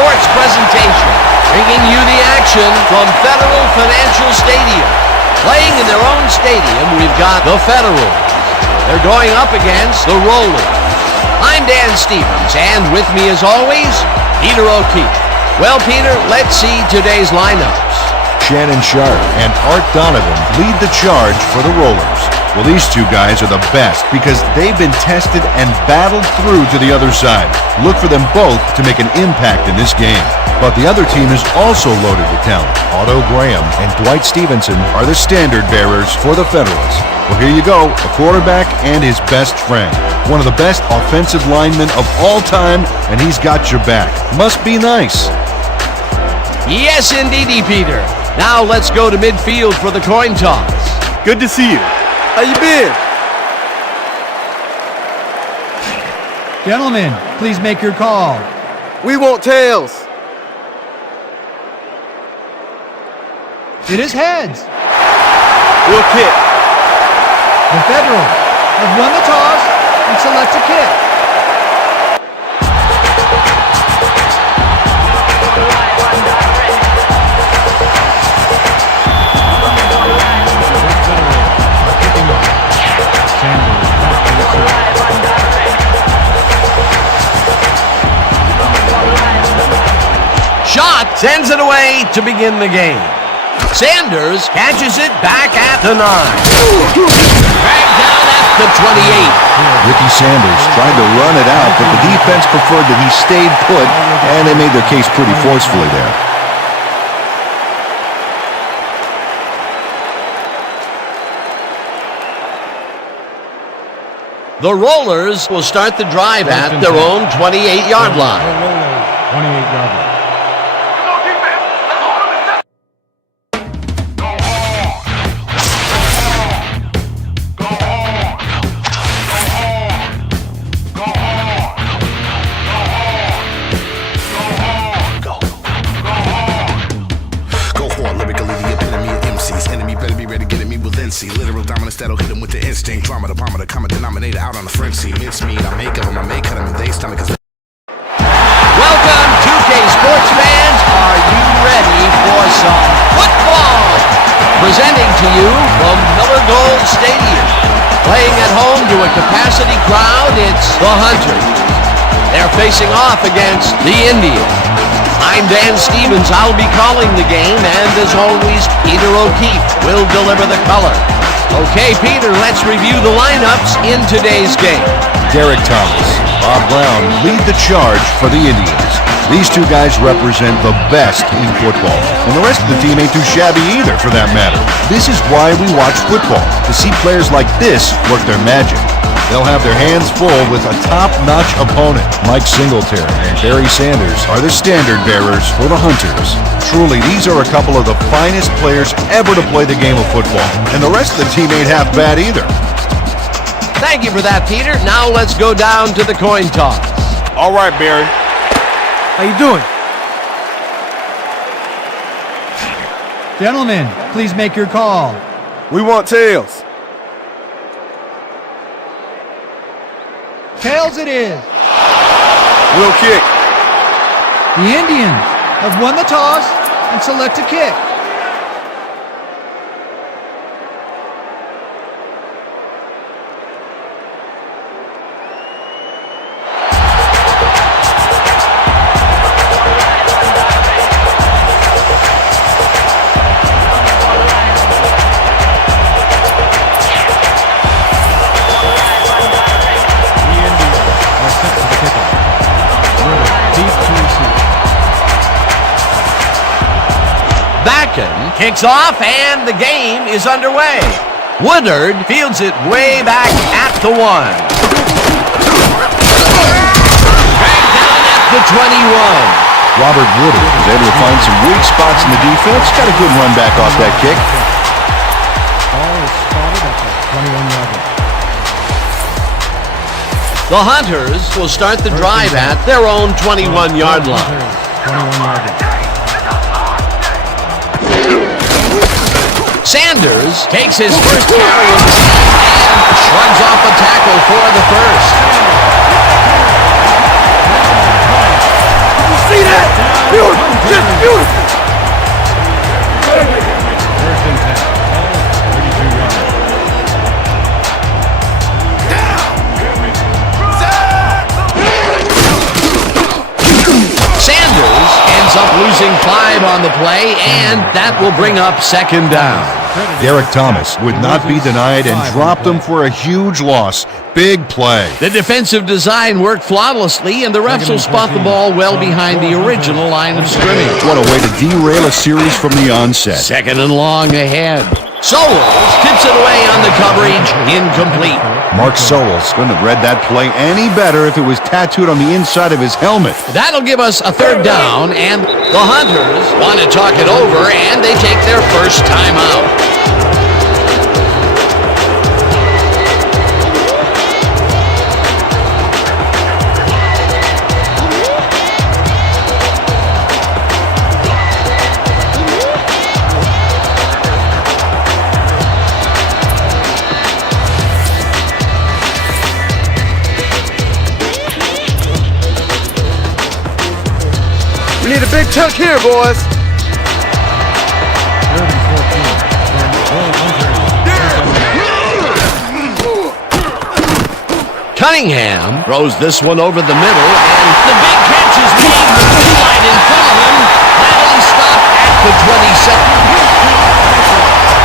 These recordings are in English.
Sports presentation, bringing you the action from Federal Financial Stadium. Playing in their own stadium, we've got the Federals. They're going up against the Rollers. I'm Dan Stevens, and with me as always, Peter O'Keefe. Well, Peter, let's see today's lineups. Shannon Sharpe and Art Donovan lead the charge for the Rollers. Well, these two guys are the best because they've been tested and battled through to the other side. Look for them both to make an impact in this game. But the other team is also loaded with talent. Otto Graham and Dwight Stevenson are the standard bearers for the Federals. Well, here you go, a quarterback and his best friend. One of the best offensive linemen of all time, and he's got your back. Must be nice. Yes, indeedy, Peter. Now let's go to midfield for the coin toss. Good to see you. How you been? Gentlemen, please make your call. We want tails. It is heads. We'll kick. The Federals have won the toss and select a kick. Shot sends it away to begin the game. Sanders catches it back at the 9. Dragged down at the 28. Ricky Sanders tried to run it out, but the defense preferred that he stayed put, and they made their case pretty forcefully there. The Rollers will start the drive at their own 28-yard line. 28-yard line. Literal dominance that'll hit him with the instinct. Drama, the bomber, the common denominator out on the frenzy. Mince meat, I make of them, I may cut them in their stomach. Welcome, 2K Sports fans. Are you ready for some football? Presenting to you from Miller Gold Stadium. Playing at home to a capacity crowd, it's the Hunters. They're facing off against the Indians. I'm Dan Stevens. I'll be calling the game, and as always, Peter O'Keefe will deliver the color. Okay, Peter, let's review the lineups in today's game. Derek Thomas, Bob Brown lead the charge for the Indians. These two guys represent the best in football, and the rest of the team ain't too shabby either, for that matter. This is why we watch football, to see players like this work their magic. They'll have their hands full with a top-notch opponent. Mike Singletary and Barry Sanders are the standard bearers for the Hunters. Truly, these are a couple of the finest players ever to play the game of football, and the rest of the team ain't half bad either. Thank you for that, Peter. Now let's go down to the coin toss. All right, Barry. How you doing? Gentlemen, please make your call. We want tails. Tails it is. We'll kick. The Indians have won the toss and select a kick. Kicks off, and the game is underway. Woodard fields it way back at the 1. Dragged down at the 21. Robert Woodard was able to find some weak spots in the defense. Got a good run back off that kick. Ball is spotted at the 21-yard line. The Hunters will start the drive at their own 21-yard line. 21-yard line. Sanders takes his first carry of the season and shrugs off a tackle for the first. See that? ends up losing 5 on the play, and that will bring up second down. Derek Thomas would not be denied and dropped them for a huge loss. Big play. The defensive design worked flawlessly, and the refs will spot the ball well behind the original line of scrimmage. What a way to derail a series from the onset. Second and long ahead. Sowles tips it away on the coverage. Incomplete. Mark Sowles couldn't have read that play any better if it was tattooed on the inside of his helmet. That'll give us a third down, and the Hunters want to talk it over, and they take their first time out. We need a big chunk here, boys. Cunningham throws this one over the middle, and the big catch is made with two line in front of him. That'll stop at the 27.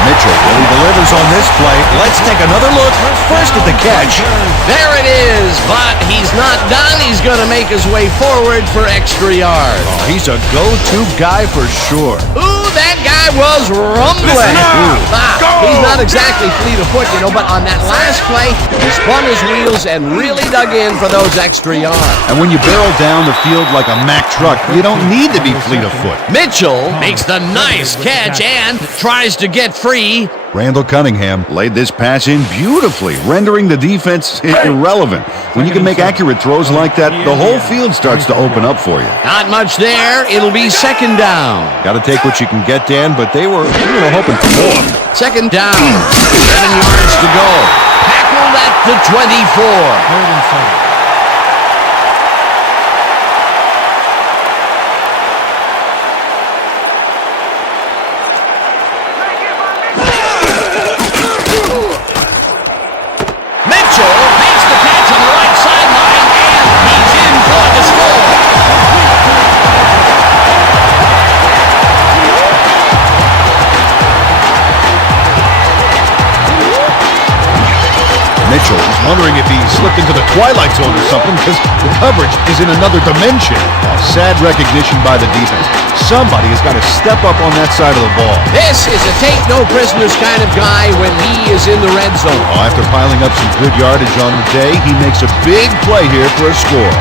Mitchell really delivers on this play. Let's take another look. First at the catch. There it is, but he's not done. He's going to make his way forward for extra yards. Oh, he's a go-to guy for sure. Ooh, that guy was rumbling. He's not exactly fleet of foot, but on that last play, he spun his wheels and really dug in for those extra yards. And when you barrel down the field like a Mack truck, you don't need to be fleet of foot. Mitchell makes the nice catch and tries to get free. Randall Cunningham laid this pass in beautifully, rendering the defense irrelevant. When you can make accurate throws like that, the whole field starts to open up for you. Not much there. It'll be second down. Got to take what you can get, Dan, but they were hoping for more. Second down. 7 yards to go. Tackled at the 24. Mitchell is wondering if he slipped into the twilight zone or something because the coverage is in another dimension. Sad recognition by the defense. Somebody has got to step up on that side of the ball. This is a take-no-prisoners kind of guy when he is in the red zone. After piling up some good yardage on the day, he makes a big play here for a score.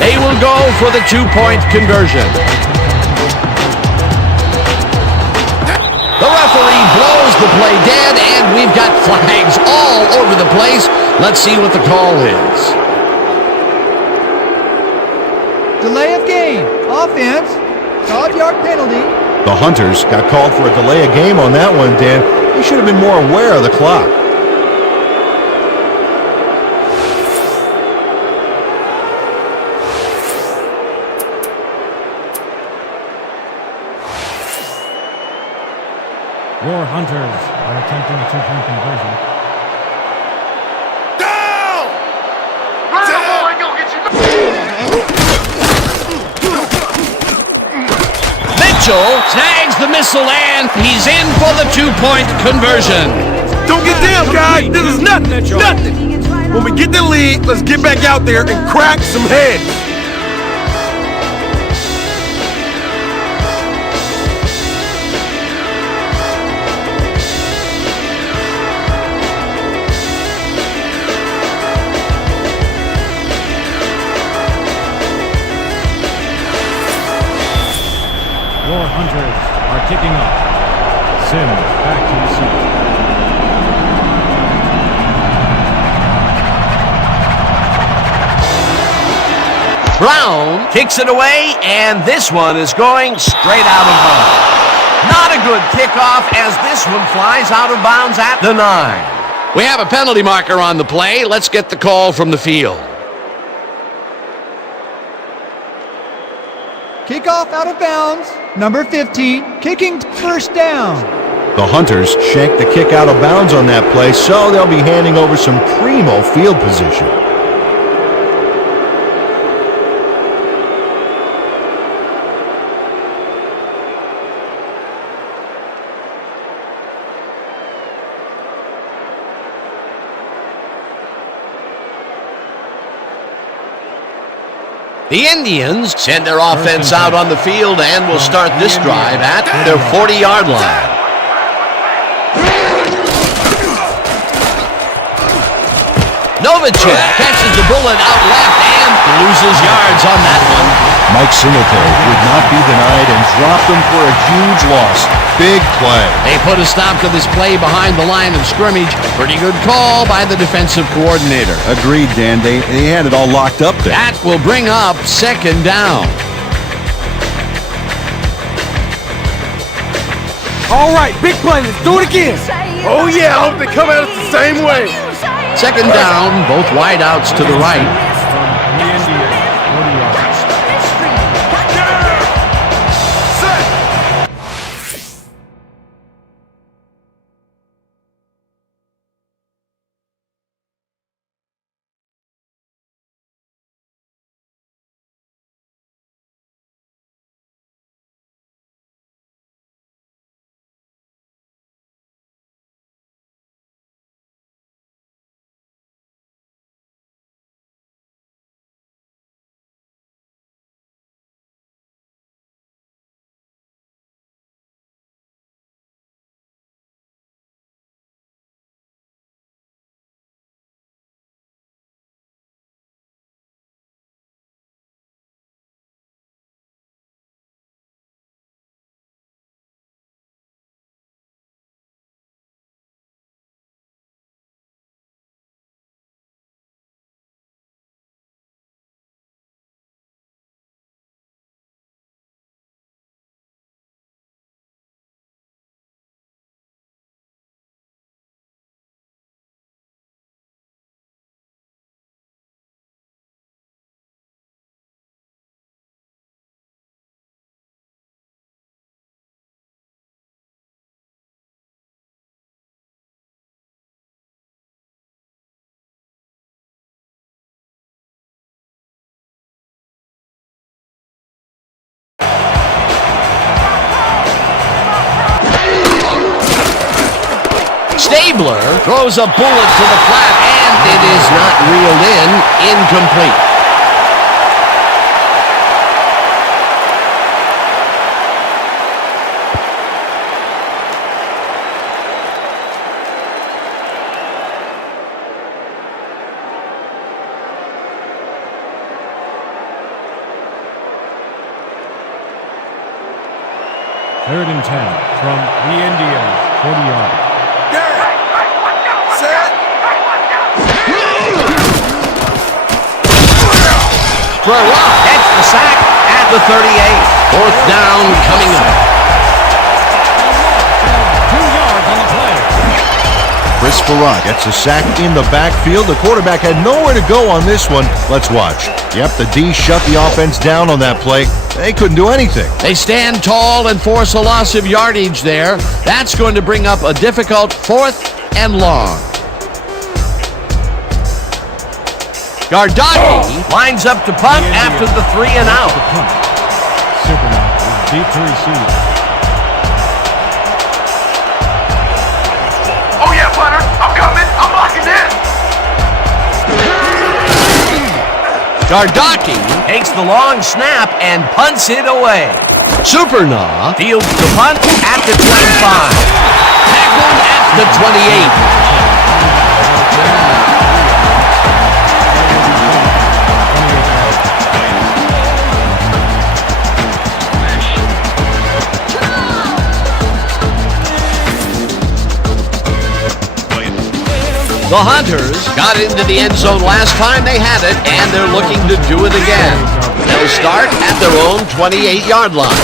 They will go for the 2-point conversion. The referee blows the play dead, and we've got flags all over the place. Let's see what the call is. Delay of game. Offense. 12-yard penalty. The Hunters got called for a delay of game on that one, Dan. They should have been more aware of the clock. Your Hunters are attempting a 2-point conversion. Down! Mitchell snags the missile, and he's in for the 2-point conversion. Don't get down, guys. This is nothing. Nothing. When we get the lead, let's get back out there and crack some heads. Your Hunters are kicking off. Sims back to receive. Brown kicks it away, and this one is going straight out of bounds. Not a good kickoff, as this one flies out of bounds at the 9. We have a penalty marker on the play. Let's get the call from the field. Kickoff out of bounds. Number 15. Kicking first down. The Hunters shanked the kick out of bounds on that play, so they'll be handing over some primo field position. The Indians send their offense out on the field and will start this drive at their 40-yard line. Novacek catches the bullet out left and loses yards on that one. Mike Singletary would not be denied and dropped them for a huge loss. Big play. They put a stop to this play behind the line of scrimmage. Pretty good call by the defensive coordinator. Agreed, Dan. They had it all locked up there. That will bring up second down. All right, big play. Let's do it again. Oh, yeah. I hope they come at us the same way. Second down, both wideouts to the right. From the Indians, 40 yards. Stabler throws a bullet to the flat, and it is not reeled in. Incomplete. Third and 10 from the Indians, 40 yards. Farag gets the sack at the 38. Fourth down coming up. 2 yards on the play. Chris Farag gets a sack in the backfield. The quarterback had nowhere to go on this one. Let's watch. Yep, the D shut the offense down on that play. They couldn't do anything. They stand tall and force a loss of yardage there. That's going to bring up a difficult 4th and long. Gardocki lines up to punt after the 3 and out. Superman is deep to receive. Oh, yeah, punter. I'm coming. I'm locking in. Gardocki takes the long snap and punts it away. Supernaw fields the punt at the 25. Tackled at the 28. The Hunters got into the end zone last time they had it, and they're looking to do it again. They'll start at their own 28-yard line.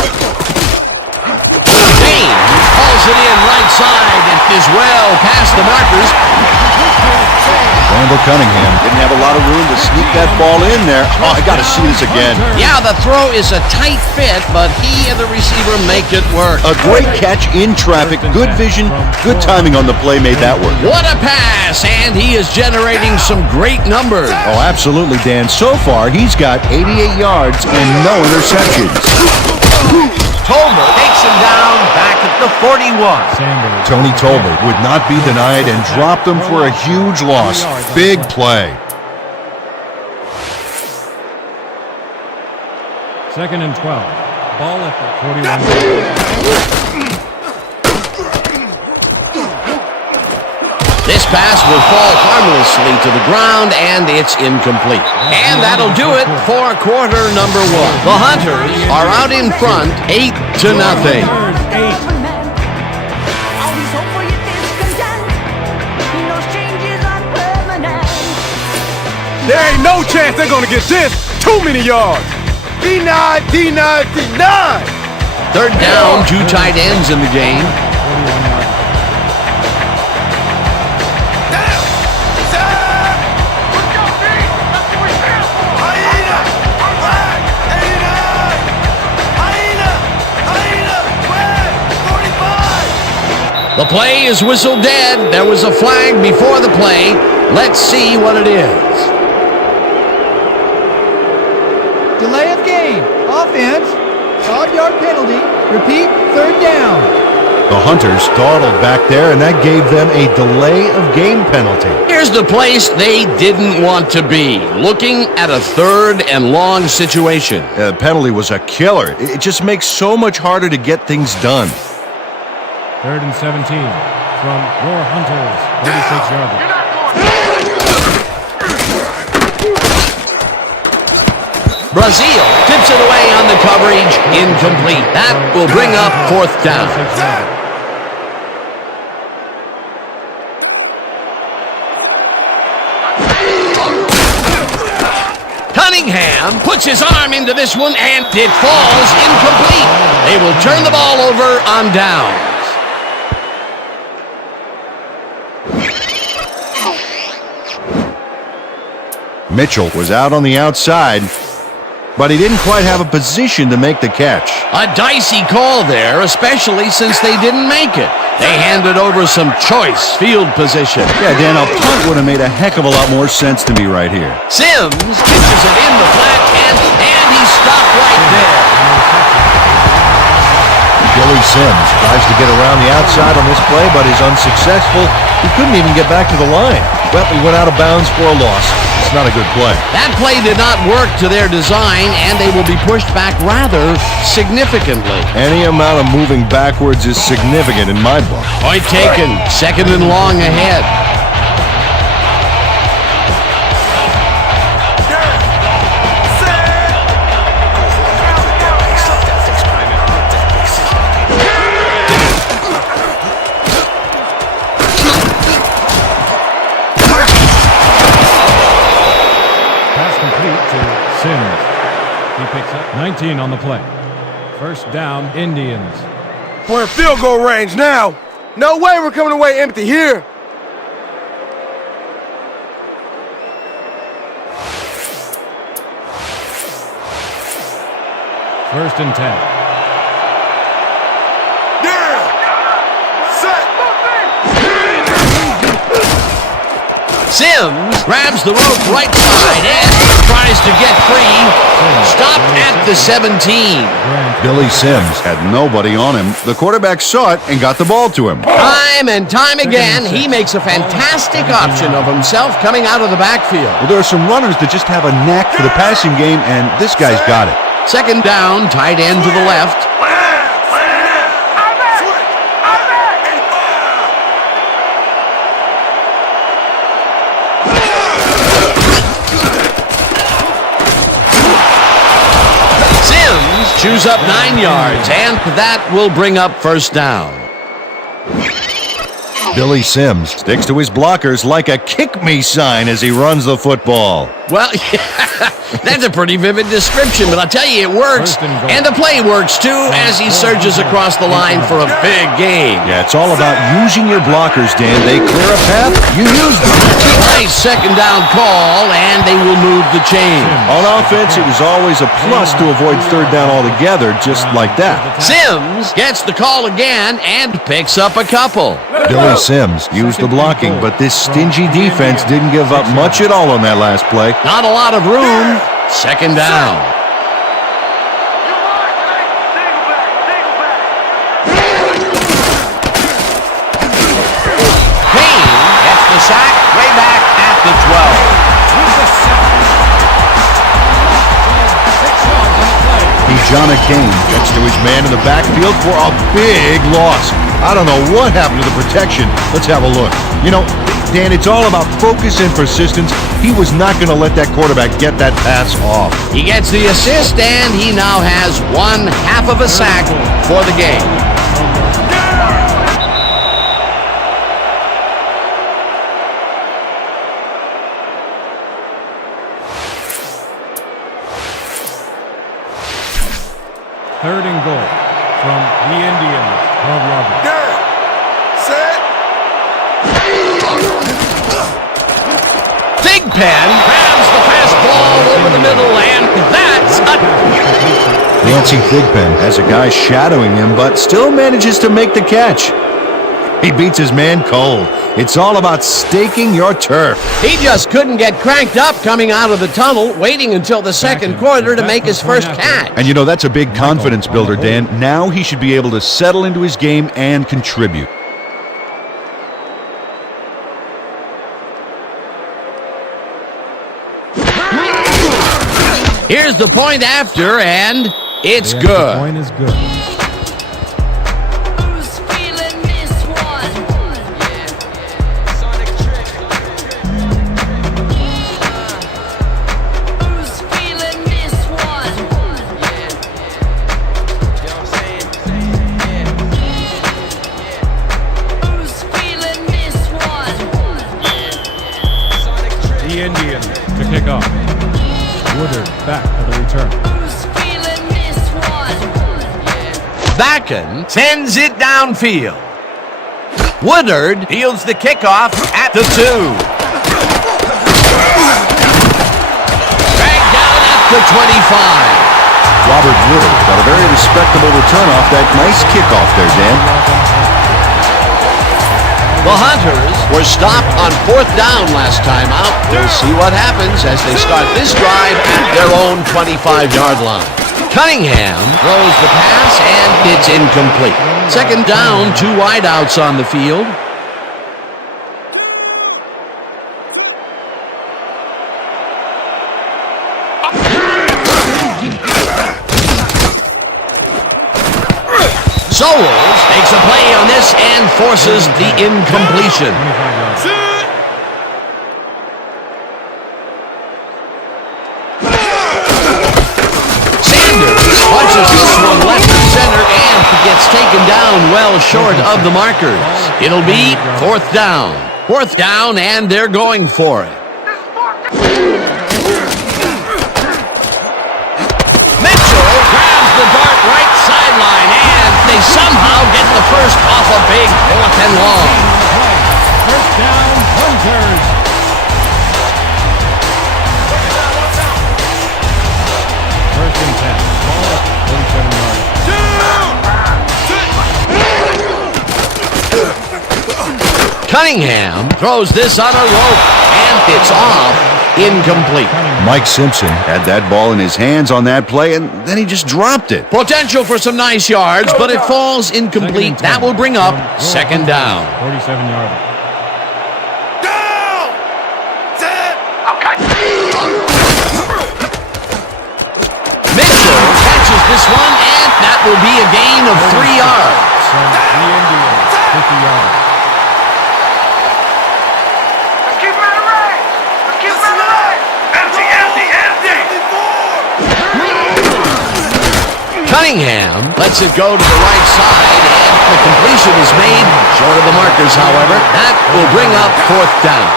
Dane calls it in right side, and is well past the markers. Randall Cunningham didn't have a lot of room to sneak that ball in there. Oh, I got to see this again. Yeah, the throw is a tight fit, but he and the receiver make it work. A great catch in traffic, good vision, good timing on the play made that work. What a pass, and he is generating some great numbers. Oh, absolutely, Dan. So far, he's got 88 yards and no interceptions. Tolbert takes him down back at the 41. Sanders. Tony Tolbert would not be denied and dropped them for a huge loss. Big play. 2nd and 12. Ball at the 41. This pass will fall harmlessly to the ground, and it's incomplete. And that'll do it for quarter number 1. The Hunters are out in front, 8-0. There ain't no chance they're gonna get this. Too many yards. D9, D9, D9. Third down, 2 tight ends in the game. The play is whistled dead. There was a flag before the play. Let's see what it is. Delay of game. Offense. 5-yard penalty. Repeat, third down. The Hunters startled back there, and that gave them a delay of game penalty. Here's the place they didn't want to be, looking at a 3rd and long situation. The penalty was a killer. It just makes so much harder to get things done. 3rd and 17 from your Hunters, 36-yard line. Brazil tips it away on the coverage, incomplete. That will bring up 4th down. Cunningham puts his arm into this one, and it falls incomplete. They will turn the ball over on downs. Mitchell was out on the outside, but he didn't quite have a position to make the catch. A dicey call there, especially since they didn't make it. They handed over some choice field position. Yeah, Dan, a punt would have made a heck of a lot more sense to me right here. Sims pitches it in the flat, and he stopped right there. Billy Sims tries to get around the outside on this play, but is unsuccessful. He couldn't even get back to the line. Well, he went out of bounds for a loss. It's not a good play. That play did not work to their design, and they will be pushed back rather significantly. Any amount of moving backwards is significant in my book. Point taken. 2nd and long ahead. Sims. He picks up 19 on the play. 1st down, Indians. We're in field goal range now. No way we're coming away empty here. First and 10. Sims grabs the rope right side and tries to get free. Stopped at the 17. Billy Sims had nobody on him. The quarterback saw it and got the ball to him. Time and time again, he makes a fantastic option of himself coming out of the backfield. Well, there are some runners that just have a knack for the passing game, and this guy's got it. 2nd down, tight end to the left. Chews up 9 yards, and that will bring up 1st down. Billy Sims sticks to his blockers like a kick-me sign as he runs the football. Well, That's a pretty vivid description, but I'll tell you, it works. And the play works, too, as he surges across the line for a big gain. Yeah, it's all about using your blockers, Dan. They clear a path, you use them. Nice second down call, and they will move the chain. On offense, it was always a plus to avoid third down altogether, just like that. Sims gets the call again and picks up a couple. Billy Sims used the blocking, but this stingy defense didn't give up much at all on that last play. Not a lot of room. Second down. Payne gets the sack way back at the 12. Ejana Kane gets to his man in the backfield for a big loss. I don't know what happened to the protection. Let's have a look. You know, Dan, it's all about focus and persistence. He was not going to let that quarterback get that pass off. He gets the assist, and he now has 1/2 of a sack for the game. Third and goal from the Indians. 12 yards. Set. Thigpen grabs the fastball over the middle, and that's a... Nancy Thigpen has a guy shadowing him, but still manages to make the catch. He beats his man cold. It's all about staking your turf. He just couldn't get cranked up coming out of the tunnel, waiting until the second quarter to make his first catch. And you know, that's a big confidence builder, Dan. Now he should be able to settle into his game and contribute. Here's the point after, and it's The good. point is good. Who's feeling this one? Who's feeling this one? Who's feeling this one? The Indians to kick off. Woodard back for the return. Who's feeling this one? Bakken sends it downfield. Woodard fields the kickoff at the 2. Dragged down at the 25. Robert Woodard got a very respectable return off that nice kickoff there, Dan. The Hunters were stopped on 4th down last time out. We'll see what happens as they start this drive at their own 25-yard line. Cunningham throws the pass, and it's incomplete. Second down, 2 wideouts on the field. Sowles makes a play on this and forces the incompletion. 25 yards. Sanders punches this one left to center and gets taken down well short of the markers. It'll be 4th down. 4th down, and they're going for it. Mitchell grabs the dart right sideline, and they somehow get the first off a big 4th and long. First down, Hunters. First and 10. Ball at 47 yards. Cunningham throws this on a rope, and it's off. Incomplete. Mike Simpson had that ball in his hands on that play, and then he just dropped it. Potential for some nice yards, but it falls incomplete. That will bring up second down. 47 yards. Down. Set. Mitchell catches this one, and that will be a gain of 3 yards. From the Indians, 50 yards. Cunningham lets it go to the right side, and the completion is made short of the markers, however. That will bring up 4th down.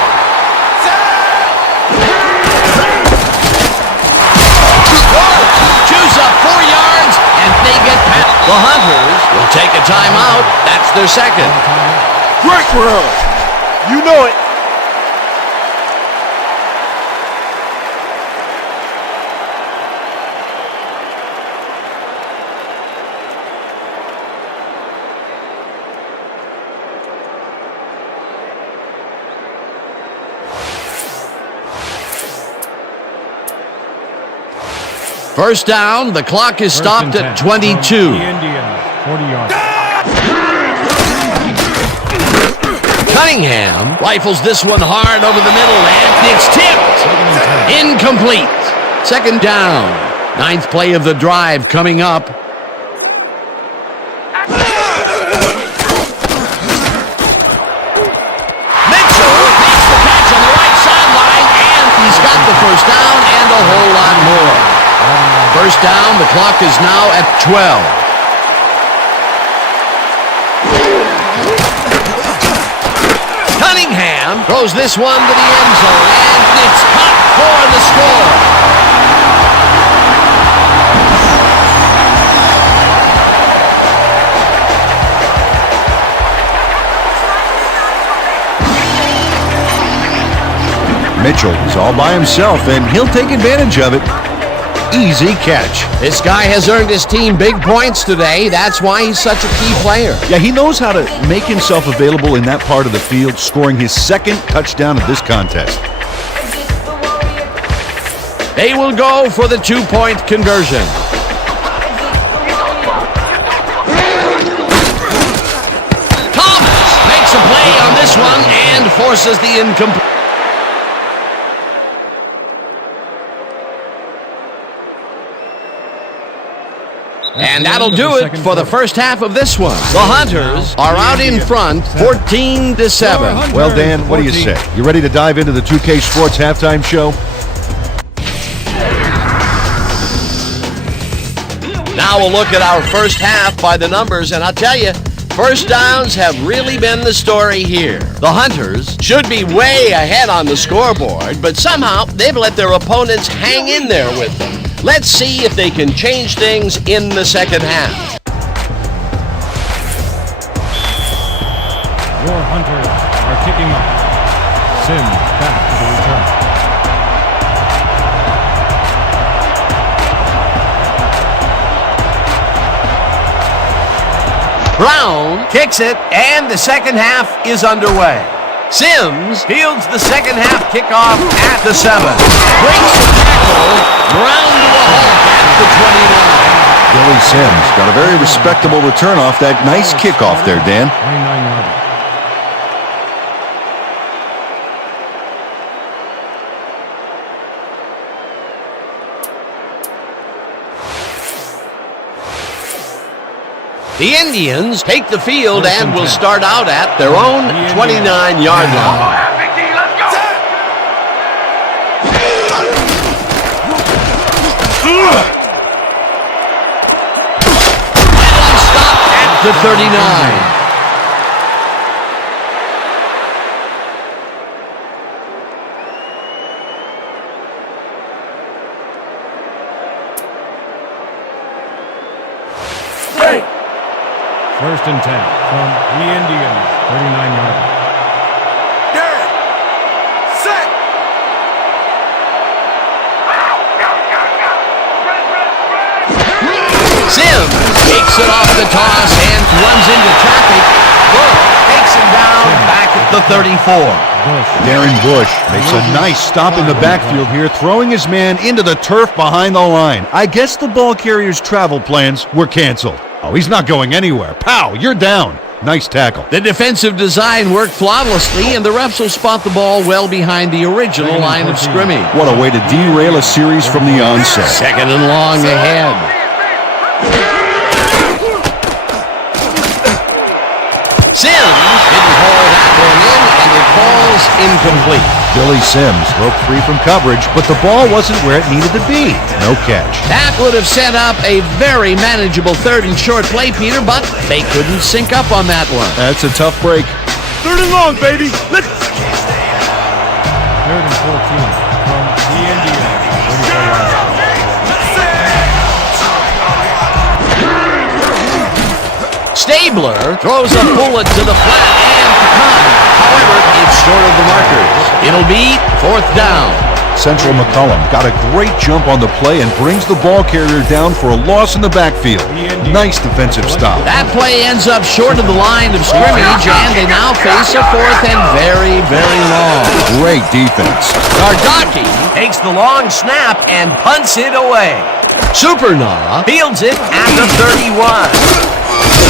they get past? The Hunters will take a timeout. That's their second. Great run. You know it. First down, the clock is stopped at 22. The Indians, 40 yards. Cunningham rifles this one hard over the middle, and it's tipped. Incomplete. Second down. Ninth play of the drive coming up. Mitchell makes the catch on the right sideline, and he's got the first down and a whole lot more. First down, the clock is now at 12. Cunningham throws this one to the end zone, and it's caught for the score. Mitchell is all by himself, and he'll take advantage of it. Easy catch. This guy has earned his team big points today. That's why he's such a key player. Yeah, he knows how to make himself available in that part of the field, scoring his second touchdown of this contest. They will go for the 2-point conversion. Thomas makes a play on this one and forces the incomplete. And that'll do it for the first half of this one. The Hunters are out in front, 14-7. Well, Dan, what do you say? You ready to dive into the 2K Sports halftime show? Now we'll look at our first half by the numbers, and I'll tell you, first downs have really been the story here. The Hunters should be way ahead on the scoreboard, but somehow they've let their opponents hang in there with them. Let's see if they can change things in the second half. Your Hunters are kicking off. Sims back to the return. Brown kicks it, and the second half is underway. Sims fields the second half kickoff at the 7. Breaks the tackle, ground to a halt at the 29. Billy Sims got a very respectable return off that nice kickoff there, Dan. 29 yards. The Indians take the field and will start out at their own 29-yard line. Finally stopped at the 39. First and 10 from the Indians, 39-yard line. Set. Sims takes it off the toss and runs into traffic. Bush takes him down back at the 34. Darren Bush makes a nice stop in the backfield here, throwing his man into the turf behind the line. I guess the ball carrier's travel plans were canceled. Oh, he's not going anywhere. Pow, you're down. Nice tackle. The defensive design worked flawlessly, and the refs will spot the ball well behind the original line of scrimmage. What a way to derail a series from the onset. Second and long ahead. Sims didn't haul that one in, and it falls incomplete. Billy Sims broke free from coverage, but the ball wasn't where it needed to be. No catch. That would have set up a very manageable third and short play, Peter, but they couldn't sync up on that one. That's a tough break. Third and long, baby. Let's. Third and 14 from the Indians, 34 yards. Stabler throws a bullet to the flat and Pecan. However, it's short of the markers. It'll be 4th down. Central McCollum got a great jump on the play and brings the ball carrier down for a loss in the backfield. Nice defensive stop. That play ends up short of the line of scrimmage, and they now face a 4th and very, very long. Great defense. Gardocki takes the long snap and punts it away. Supernaw fields it at the 31.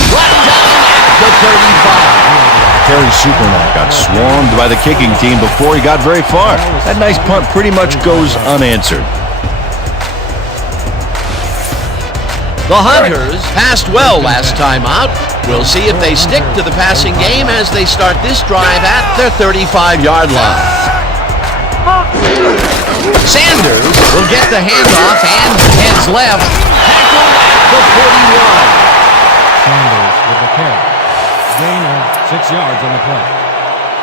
Brought down at the 35. Terry Supernaw got swarmed by the kicking team before he got very far. That nice punt pretty much goes unanswered. The Hunters passed well last time out. We'll see if they stick to the passing game as they start this drive at their 35-yard line. Sanders will get the handoff and heads left. Tackled at the 41. Sanders with the carry. Gain of 6 yards on the play.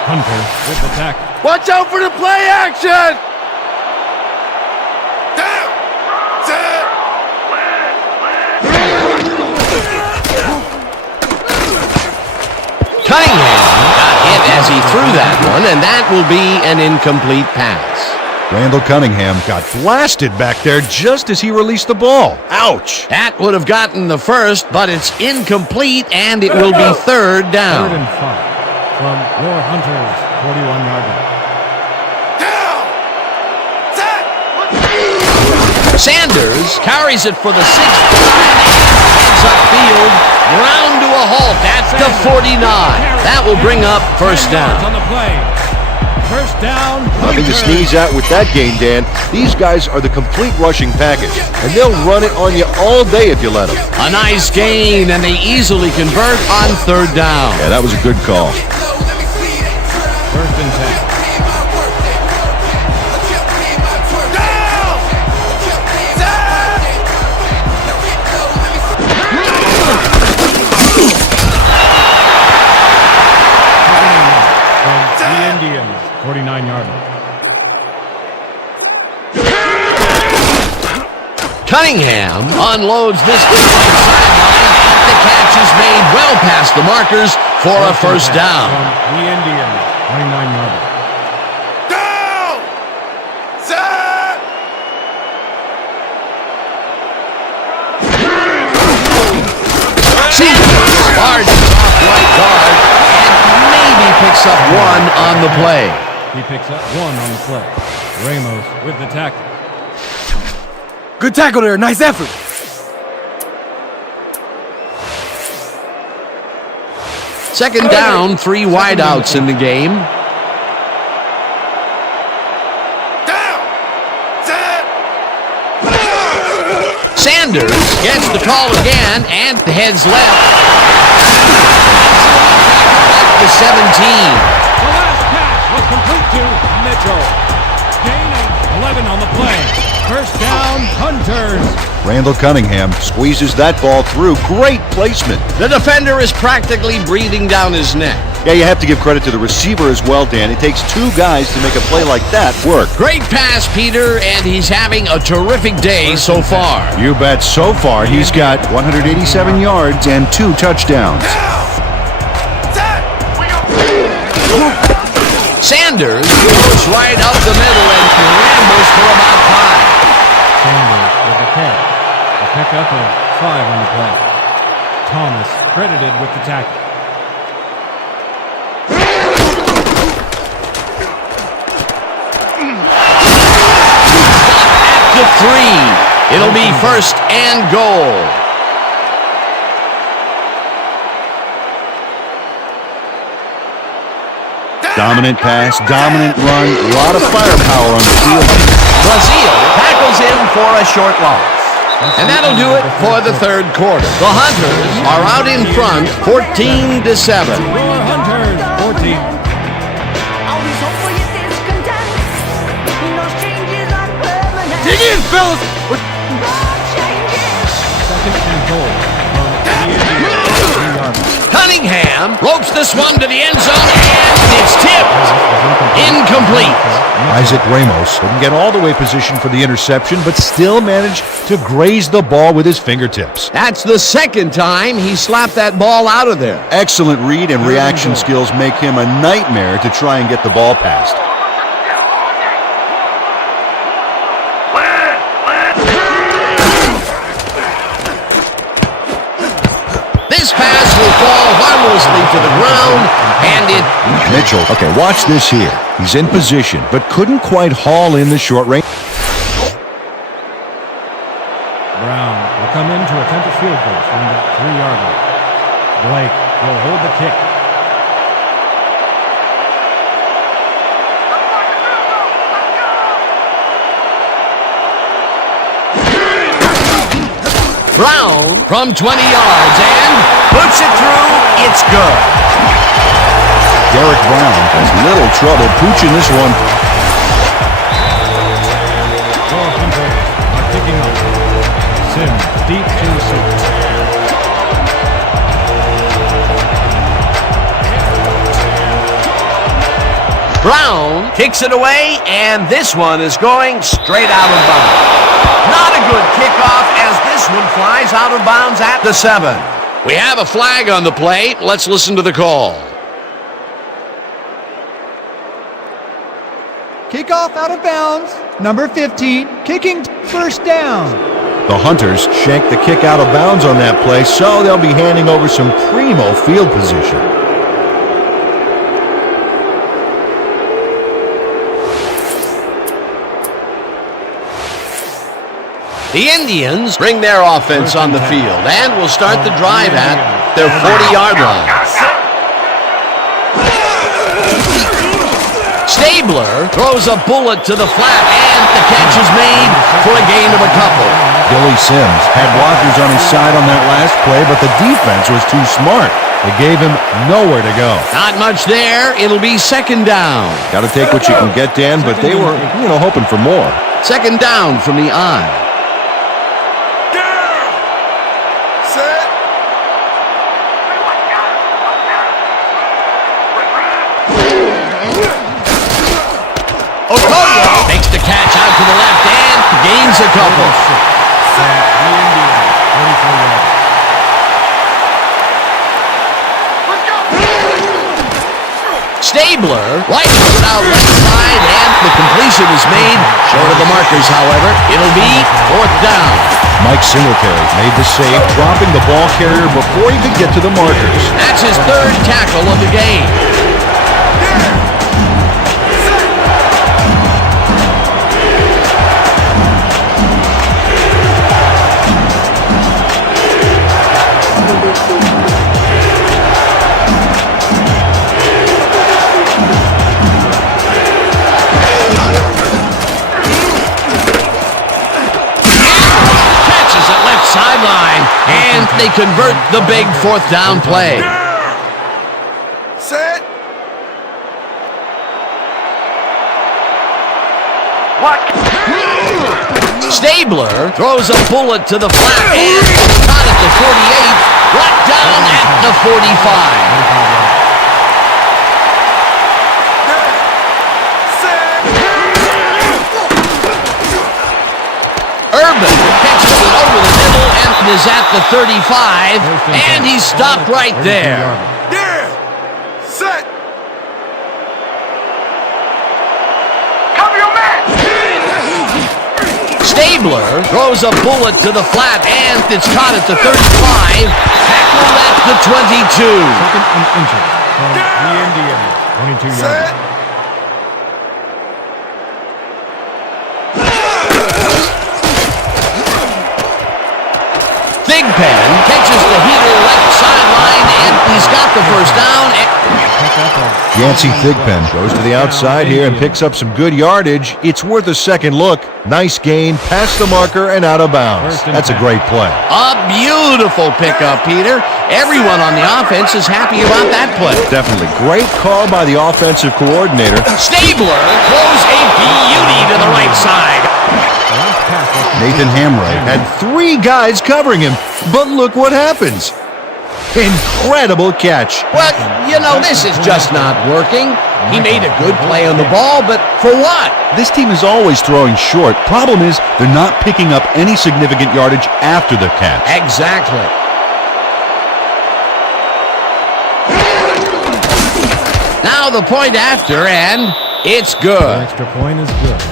Hunter with the tackle. Watch out for the play action! Down! Set! Cunningham got hit as he threw that one, and that will be an incomplete pass. Randall Cunningham got blasted back there just as he released the ball. Ouch! That would have gotten the first, but it's incomplete, and it will be 3rd down. 3rd and 5 from your Hunters 41-yard line. Down! Set! Sanders carries it for the 6th time and heads upfield, ground to a halt at the 49. That will bring up 1st down. On the play. 1st down. Nothing to sneeze at with that gain, Dan. These guys are the complete rushing package, and they'll run it on you all day if you let them. A nice gain, and they easily convert on 3rd down. Yeah, that was a good call. 1st and 10. From the Indians 49-yard line. Cunningham unloads this defensive sideline, but the catch is made well past the markers for a 1st down. From the Indians 29-yard line. Down! Set! Sanders barges off right guard and maybe picks up 1 on the play. He picks up 1 on the play. Ramos with the tackle. Good tackle there. Nice effort. Second down, 3 wideouts in the game. Down! Set! Sanders gets the call again and heads left. At the 17. The last pass was complete to Mitchell. Gain of 11 on the play. 1st down, Hunters. Randall Cunningham squeezes that ball through. Great placement. The defender is practically breathing down his neck. Yeah, you have to give credit to the receiver as well, Dan. It takes 2 guys to make a play like that work. Great pass, Peter, and he's having a terrific day so far. You bet. So far, he's got 187 yards and 2 touchdowns. Sanders goes right up the middle and scrambles for about 5. Sanders with the carry. A pickup of 5 on the play. Thomas credited with the tackle. At the 3. It'll be 1st and goal. Dominant pass, dominant run, a lot of firepower on the field. Brazil tackles him for a short loss. And that'll do it for the 3rd quarter. The Hunters are out in front, 14-7. Your Hunters 14. Dig in, fellas. 2nd and goal from the Indians 3-yard line. Cunningham ropes this one to the end zone, and it's tipped. Incomplete. Isaac Ramos couldn't get all the way positioned for the interception, but still managed to graze the ball with his fingertips. That's the second time he slapped that ball out of there. Excellent read and reaction skills make him a nightmare to try and get the ball past. This pass will fall harmlessly to the ground, and it... Mitchell, okay, watch this here. He's in position, but couldn't quite haul in the short range. Brown will come in to attempt a field goal from the 3-yard line. Blake will hold the kick. Brown from 20 yards and puts it through. It's good. Derek Brown has little trouble pooching this one. The Hunters are picking up. Sims deep to receive. Brown kicks it away, and this one is going straight out of bounds. Not a good kickoff as this one flies out of bounds at the 7. We have a flag on the play. Let's listen to the call. Kickoff out of bounds. Number 15, kicking first down. The Hunters shanked the kick out of bounds on that play, so they'll be handing over some primo field position. The Indians bring their offense on the field and will start the drive at their 40-yard line. Stabler throws a bullet to the flat, and the catch is made for a gain of a couple. Billy Sims had blockers on his side on that last play, but the defense was too smart. They gave him nowhere to go. Not much there. It'll be second down. Got to take what you can get, Dan, but they were, hoping for more. Second down from the I. Okoye makes the catch out to the left and gains a couple. Stabler rifles it out left side, and the completion is made short of the markers, however. It'll be fourth down. Mike Singletary made the save, dropping the ball carrier before he could get to the markers. That's his third tackle of the game. Sideline, and they convert the big fourth down play. Set. What? Stabler throws a bullet to the flat and caught at the 48, brought down at the 45. Urban catches it over the middle and is at the 35, and he's stopped right there. Yeah. Set. Cover your man. Stabler throws a bullet to the flat, and it's caught at the 35, tackled at the 22. Second and inches from the Indians. 22 yards. Thigpen catches the heater left sideline, and he's got the first down. Yancey Thigpen goes to the outside here and picks up some good yardage. It's worth a second look. Nice gain, past the marker and out of bounds. That's a great play. A beautiful pickup, Peter. Everyone on the offense is happy about that play. Definitely. Great call by the offensive coordinator. Stabler throws a beauty to the right side. Nathan Hamright had 3 guys covering him, but look what happens. Incredible catch. Well, you know, this is just not working. He made a good play on the ball, but for what? This team is always throwing short. Problem is, they're not picking up any significant yardage after the catch. Exactly. Now the point after, and it's The good. extra point is good.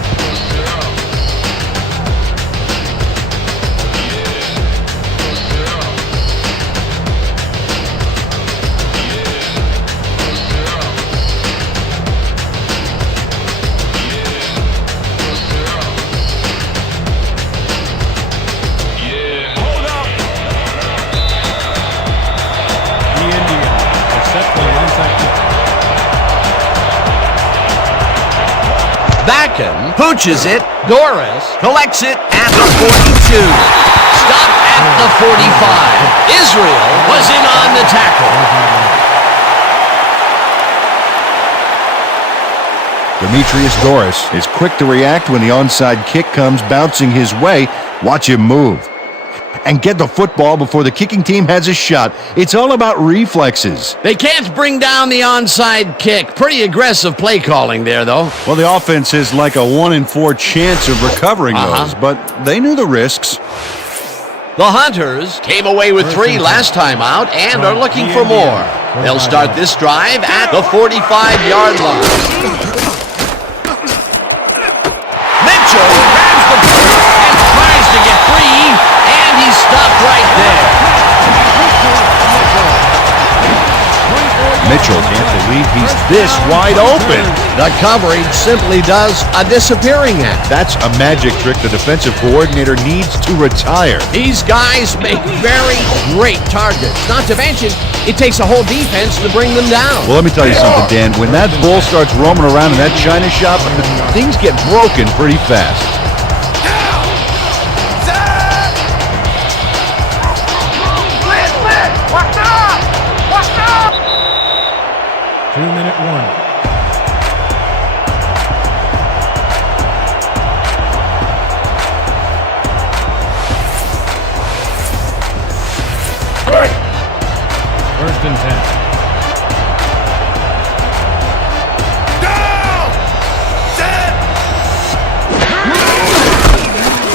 The Indians are set for the onside kick. Backen pooches it. Doris collects it at the 42. Stopped at the 45. Israel was in on the tackle. Demetrius Doris is quick to react when the onside kick comes bouncing his way. Watch him move and get the football before the kicking team has a shot. It's all about reflexes. They can't bring down the onside kick. Pretty aggressive play calling there, though. Well, the offense has like a 1 in 4 chance of recovering those, but they knew the risks. The Hunters came away with 3 last time out and are looking for more. They'll start this drive at the 45-yard line. Mitchell grabs the ball and tries to get free, and he's stopped right there. Mitchell can't believe he's this wide open. The coverage simply does a disappearing act. That's a magic trick the defensive coordinator needs to retire. These guys make very great targets. Not to mention, it takes a whole defense to bring them down. Well, let me tell you something, Dan. When that bull starts roaming around in that china shop, things get broken pretty fast. 2-minute warning. First and 10.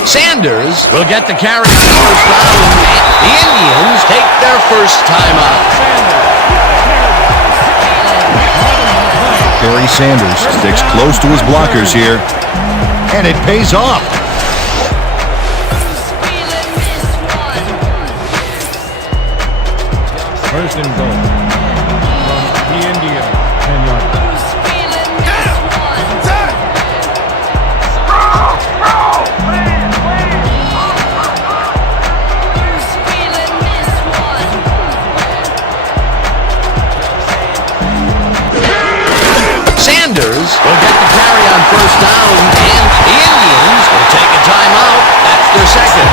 Sanders will get the carry on first down. The Indians take their first time out. Barry Sanders sticks close to his blockers here, and it pays off. Feeling this one. First and goal. From the Indians. 10-yard line. Who's feeling this one? Who's feeling this one? Sanders will get the carry on first down, and the Indians will take a timeout. That's their second.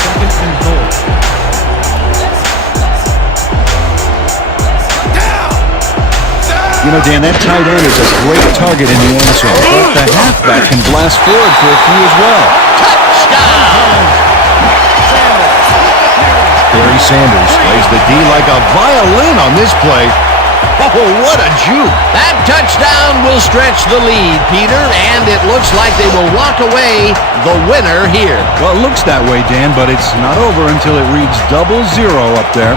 Second and goal. You know, Dan, that tight end is a great target in the end zone, but the halfback can blast forward for a few as well. Touchdown! Barry Sanders plays the D like a violin on this play. Oh, what a juke! That touchdown will stretch the lead, Peter, and it looks like they will walk away the winner here. Well, it looks that way, Dan, but it's not over until it reads 0-0 up there.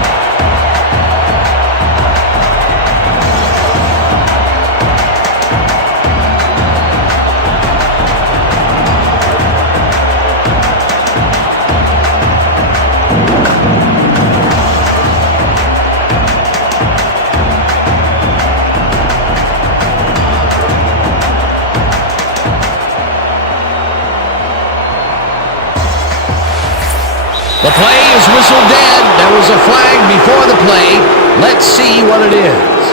The play is whistled dead. There was a flag before the play. Let's see what it is.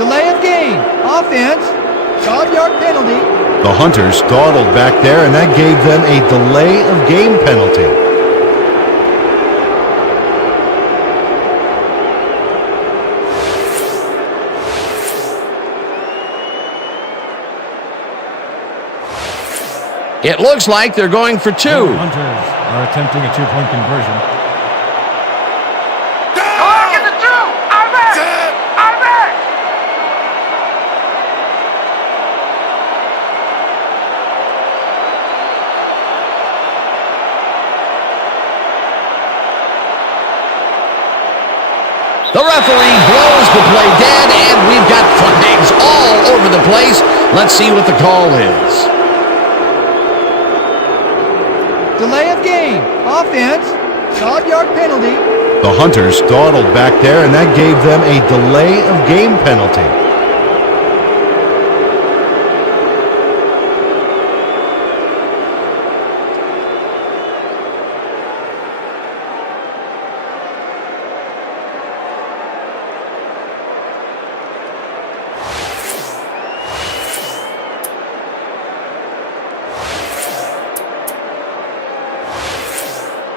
Delay of game. Offense. 12-yard penalty. The Hunters dawdled back there, and that gave them a delay of game penalty. It looks like they're going for two. The Hunters are attempting a two-point conversion. The referee blows the play dead, and we've got flags all over the place. Let's see what the call is. Delay of game. Offense. 5-yard penalty. The Hunters dawdled back there, and that gave them a delay of game penalty.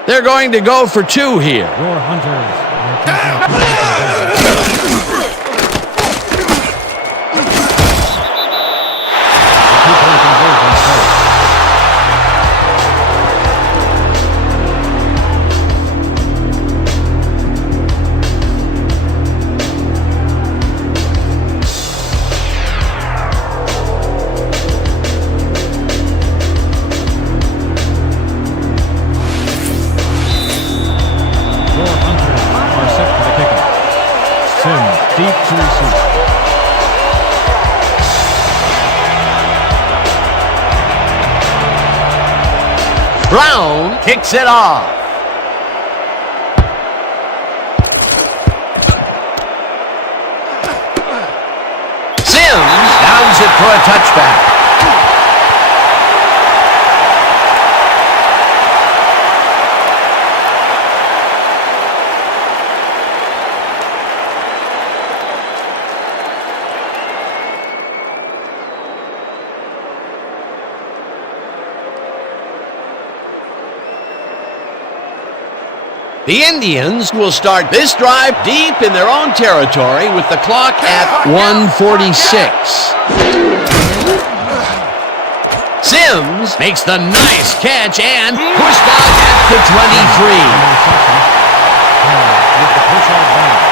They're going to go for two here. Your Hunters are attempting a two-point conversion. Two-point conversion starts. Your Hunters are set for the kickoff. Sims deep to receive. Brown kicks it off. Sims downs it for a touchback. The Indians will start this drive deep in their own territory with the clock at 1:46. Sims makes the nice catch and pushed out at the 23. With the push out bound.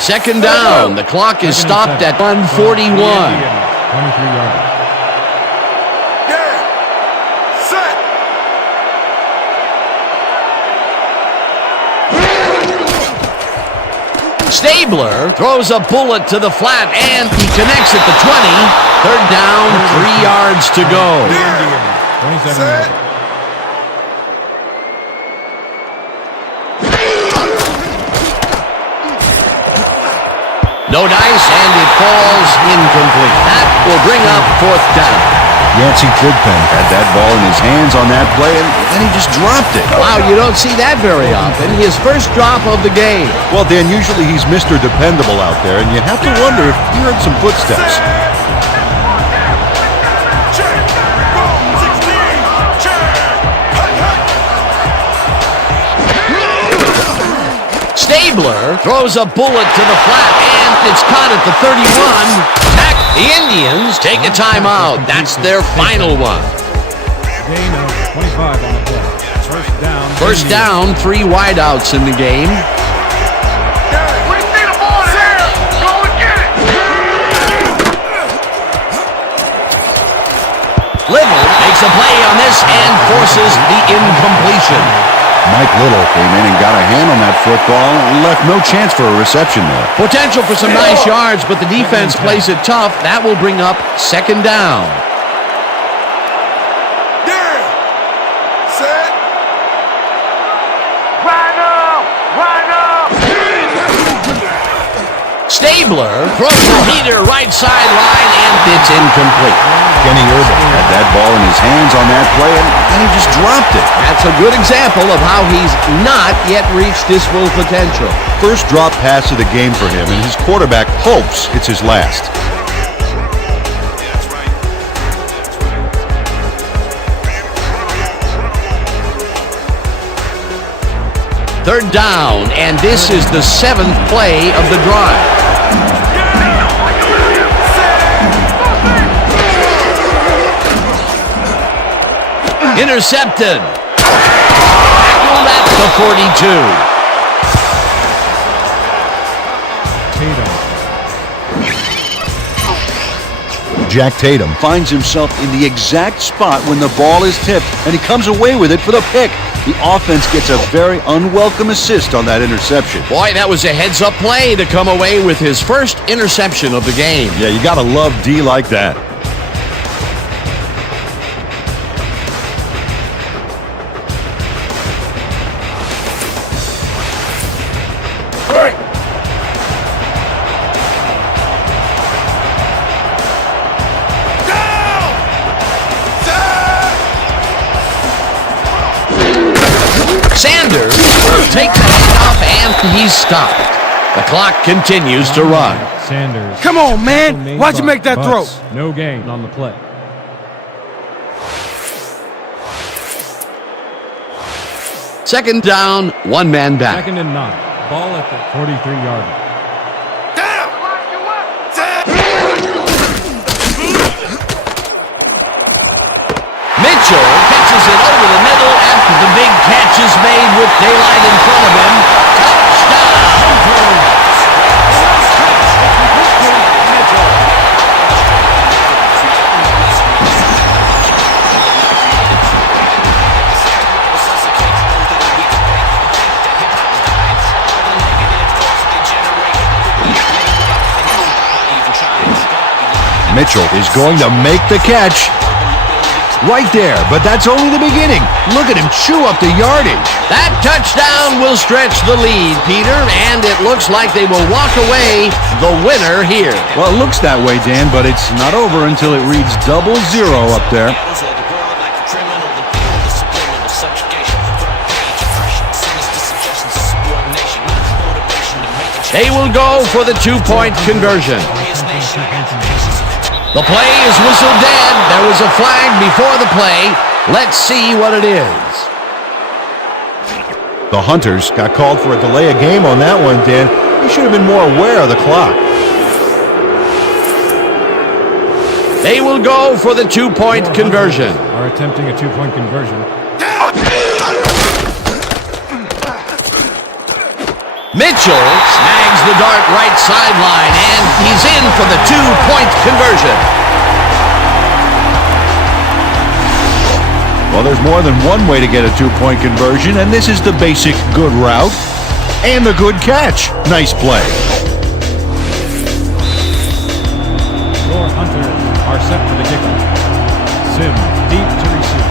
Second down. The clock is stopped at 1:41. 23 yards. Set. Stabler throws a bullet to the flat, and he connects at the 20. Third down, 3 yards to go. The Indians, 27 yards. No dice, and it falls incomplete. That will bring up fourth down. Yancey Thigpen had that ball in his hands on that play, and then he just dropped it. Wow, you don't see that very often. His first drop of the game. Well, Dan, usually he's Mr. Dependable out there, and you have to wonder if he heard some footsteps. Stabler throws a bullet to the flat, and it's caught at the 31. Back, the Indians take a timeout. That's their final one. Gain of 25 on the play. First down. First down, 3 wideouts in the game. Little makes a play on this and forces the incompletion. Mike Little came in and got a hand on that football and left no chance for a reception there. Potential for some nice yards, but the defense plays it tough. That will bring up second down. Set. Stabler throws the heater right sideline, and it's incomplete. Kenny Urban had that ball in his hands on that play, and then he just dropped it. That's a good example of how he's not yet reached his full potential. First drop pass of the game for him, and his quarterback hopes it's his last. 3rd down, and this is the 7th play of the drive. Intercepted. Tackled at the 42. Jack Tatum finds himself in the exact spot when the ball is tipped, and he comes away with it for the pick. The offense gets a very unwelcome assist on that interception. Boy, that was a heads-up play to come away with his first interception of the game. Yeah, you gotta love D like that. Sanders will take the handoff, and he's stopped. The clock continues to run. Sanders. Come on, man. Why'd you make that throw? No gain on the play. Second down, 1 man back. 2nd and 9. Ball at the 43-yard line. Mitchell catches it over the middle after the big catch is made with daylight in front of him. Touchdown! Mitchell is going to make the catch. Right there, but that's only the beginning. Look at him chew up the yardage. That touchdown will stretch the lead, Peter, and it looks like they will walk away the winner here. Well, it looks that way, Dan, but it's not over until it reads 0-0 up there. They will go for the 2-point conversion. The play is whistled dead. There was a flag before the play. Let's see what it is. The Hunters got called for a delay of game on that one, Dan. They should have been more aware of the clock. They will go for the 2-point conversion. Are attempting a 2-point conversion. Mitchell snags the dart right sideline, and he's in for the 2-point conversion. Well, there's more than one way to get a 2-point conversion, and this is the basic good route and the good catch. Nice play. Your Hunters are set for the kickoff. Sims deep to receive.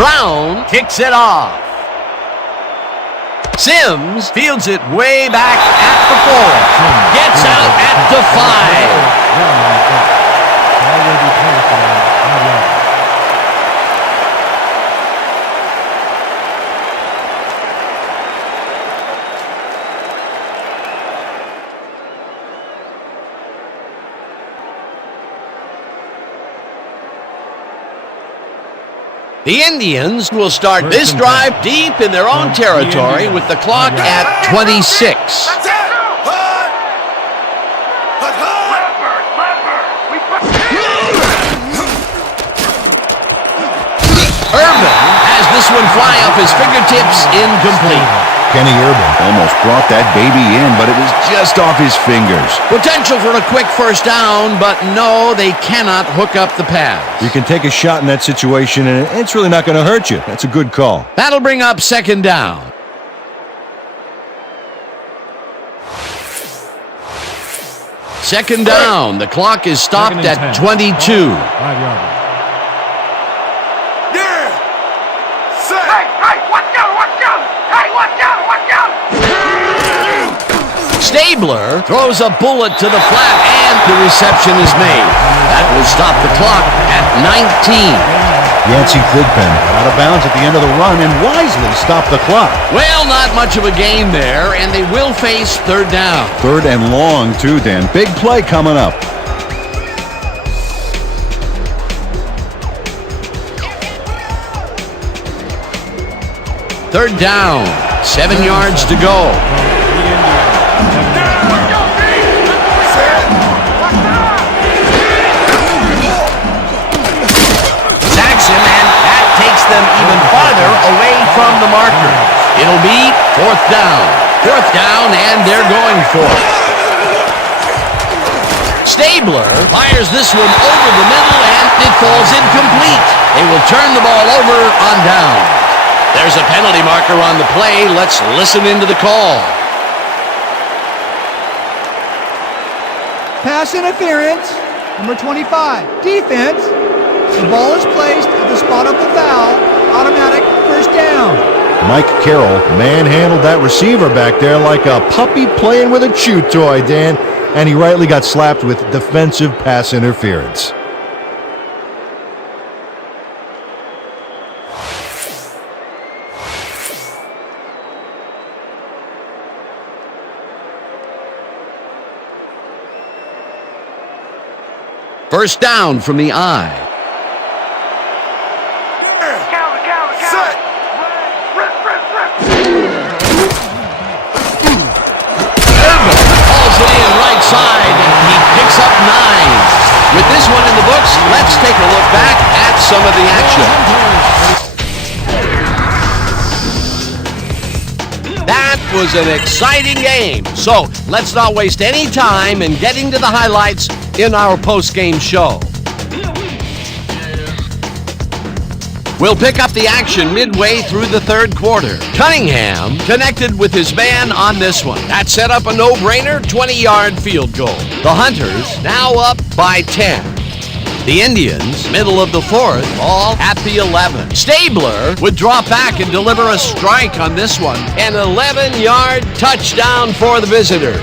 Brown kicks it off. Sims fields it way back at the 4. Gets out at the 5. The Indians will start this drive deep in their own territory with the clock at 26. That's it! Hut! Hut, Urban has this one fly off his fingertips, incomplete. Kenny Urban almost brought that baby in, but it was just off his fingers. Potential for a quick first down, but no, they cannot hook up the pass. You can take a shot in that situation, and it's really not going to hurt you. That's a good call. That'll bring up second down. Second down. The clock is stopped at 22. 5-yard. yeah! Set! Stabler throws a bullet to the flat, and the reception is made. That will stop the clock at 19. Yancey Thigpen out of bounds at the end of the run and wisely stopped the clock. Well, not much of a gain there, and they will face third down. Third and long, too, Dan. Big play coming up. Third down, 7 yards to go. Sacks him, and that takes them even farther away from the marker. It'll be fourth down. Fourth down, and they're going for it. Stabler fires this one over the middle, and it falls incomplete. They will turn the ball over on down. There's a penalty marker on the play. Let's listen into the call. Pass interference, number 25. Defense. The ball is placed at the spot of the foul. Automatic first down. Mike Carroll manhandled that receiver back there like a puppy playing with a chew toy, Dan, and he rightly got slapped with defensive pass interference. First down from the eye. Set! Urban hauls it in right side, and he picks up 9. With this one in the books, let's take a look back at some of the action. That was an exciting game. So let's not waste any time in getting to the highlights in our post-game show. We'll pick up the action midway through the third quarter. Cunningham connected with his man on this one. That set up a no-brainer 20-yard field goal. The Hunters now up by 10. The Indians, middle of the fourth, all at the 11. Stabler would drop back and deliver a strike on this one. An 11-yard touchdown for the visitors.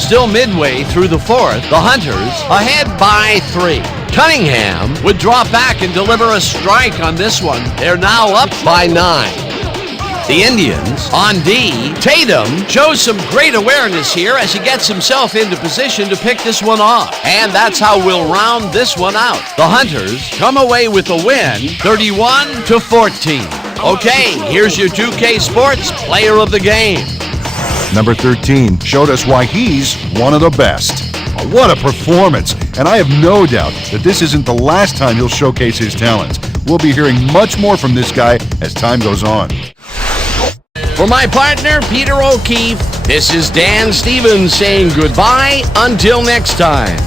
Still midway through the fourth, the Hunters ahead by 3. Cunningham would drop back and deliver a strike on this one. They're now up by 9. The Indians on D. Tatum shows some great awareness here as he gets himself into position to pick this one off. And that's how we'll round this one out. The Hunters come away with a win, 31-14. Okay, here's your 2K Sports Player of the Game. Number 13 showed us why he's one of the best. What a performance! And I have no doubt that this isn't the last time he'll showcase his talents. We'll be hearing much more from this guy as time goes on. For my partner, Peter O'Keefe, this is Dan Stevens saying goodbye until next time.